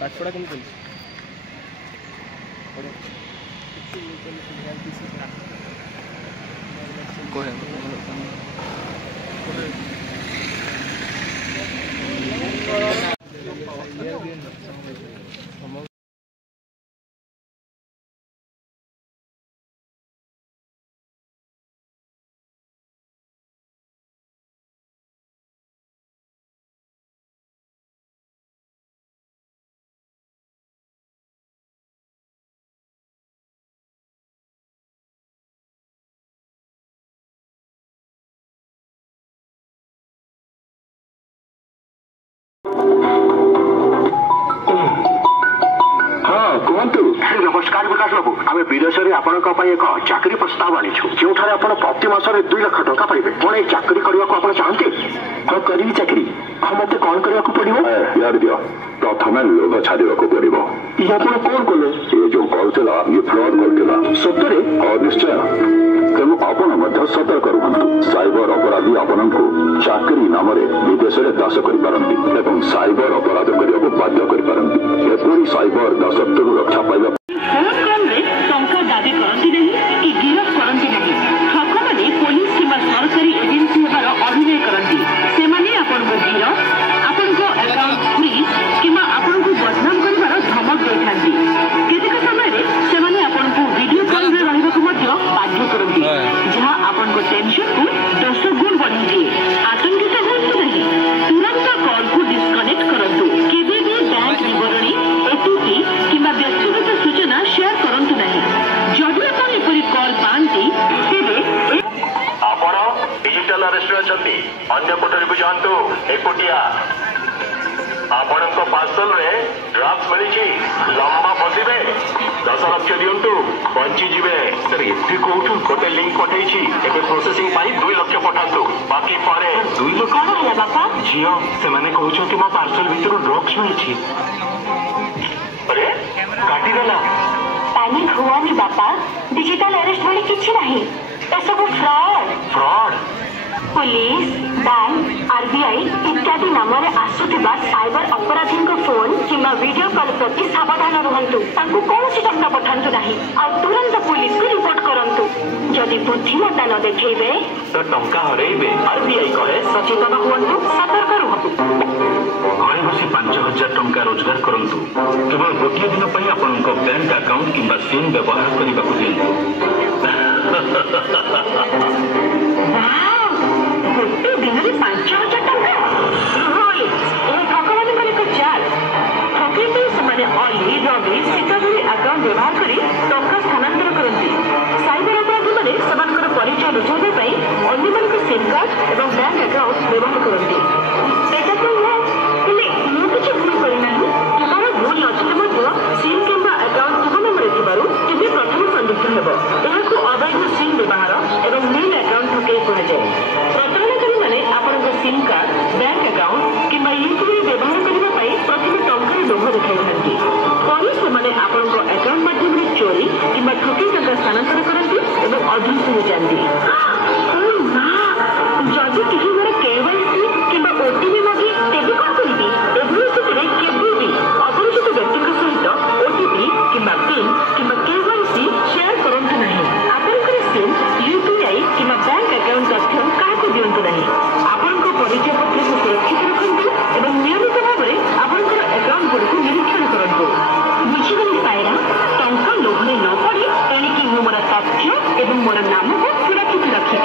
ପାଠପଢ଼ା କେମିତି नमस्कार विकास बाबू आम विदेश में आपण एक चाकरी प्रस्ताव आनीचु जो प्रति मासरे 2 लाख टका पाइबे कौन चाकरी करने को चाहते हाँ करी चाकरी हाँ मत कौन करने को पड़ो यार दियो प्रथम लोभ छाड़ा पड़ो ये आप कौन कले ये जो कहला ये फ्रड करता सतरे हाँ निश्चय तेणु आपण सतर्क रुहतु साइबर अपराधी आपण को चाकरी नाम विदेश में दास कर साइबर अपराध करने को बाध्य कर साइबर दासत्व रक्षा पाइबा टंका दाबी करती नहीं कि गिरफ करती नहीं ठक मैंने पुलिस किंवा सरकारी एजेंसी होबार अभिनय करती से गिरफ आपण अकाउंट फ्रीज किंवा आपण को बदनाम कर धमक देखाती केतेक समय से आपण को वीडियो कॉल में रहा बाध्य करती जहाँ आपण को टेंशन को 10 गुण बढ़ी दिए आतंकित होती नहीं तुरंत कॉल को डिस्कनेक्ट करतु केबे भी बैंक विवरणी ओटीपी किंवा व्यक्तिगत सूचना शेयर करतु नहीं जदि आपण एपरी कॉल पांती तेबे आपण डिजिटल अरेस्ट अछंती अन्य कोठरी को जानतु एकोटिया आपण पार्सल रे ड्रग्स मिली लंबा बसिबे 10 लाख दिंतु बंची जीवे सर एति कोठु गोटे लिंक पठेछि एबे प्रोसेसिंग पाई 2 लाख पठातु बाकी परे 2 लाख कौन है बापा जियो से माने कहउछंती मो पार्सल भीतर ड्रग्स मिली अरे काटी देला पैनिक हुआनी बापा डिजिटल अरेस्ट वाली किछि नहीं ए सब फ्रॉड पुलिस बैंक आरबीआई इत्यादि नाम आसुथिबा साइबर अपराधी फोन किंवा वीडियो कॉल प्रति सावधान रुहतु कौन टंका पठातु नहीं और तुरंत पुलिस को रिपोर्ट करंतु जदि बुद्धिमत्ता न देखैबे तो टंका हरैबे आरबीआई कहे सचेतन हुअन्तु सतर्क रुहतु घरे बसी 5000 टंका रोजगार करंतु केवल गोटे दिन पर आपण बैंक अकाउंट किंवा सिम व्यवहार करने को दिंतु गोटे दिन में 5000 टंका ठकवानी एक चाल ठकई से अली रवि सीताभरी अकाउंट व्यवहार कर टंका स्थानांतर करती साइबर अपराधी मैंने परिचय लुचाई अन्य सिम कार्ड और बैंक अकाउंट व्यवहार करती किसी भूल करना कहार भूल अच्छे सिम कि अकाउंट तुम नाम तुम प्रथम संदिग्ध हो अवैध सिम व्यवहार और मेल अकाउंट ठकई कहुए प्रताड़नकारी मैंने आपण सिम कार्ड बैंक अकाउंट कि यूपीआई व्यवहार करने प्रथम टंकार लोभ देखा से आपण अकाउंट माध्यम चोरी कि ठकई टंका स्थानांतर करती और अदृश्य हो जाती जदि किसी मोर केवाईसी कि ओटीपी मागे तेज कौन करी एभली स्थिति केवे भी अपरिचित व्यक्ति सहित ओटीपी कि पिन कि केवाईसी शेयर करंतु नहीं आपनकर सिम यूपीआई कि बैंक अकाउंट तथ्य क्या दिंतु नहीं आपण परिचय पत्र को सुरक्षित रखु और नियमित भाव में आपंकर अकाउंट गुड़ी निरीक्षण करूँ बुझीगली सायरा टंका लोभरे न पड़े तेणिकी मोर तथ्य और मोर नाम को सुरक्षित रखी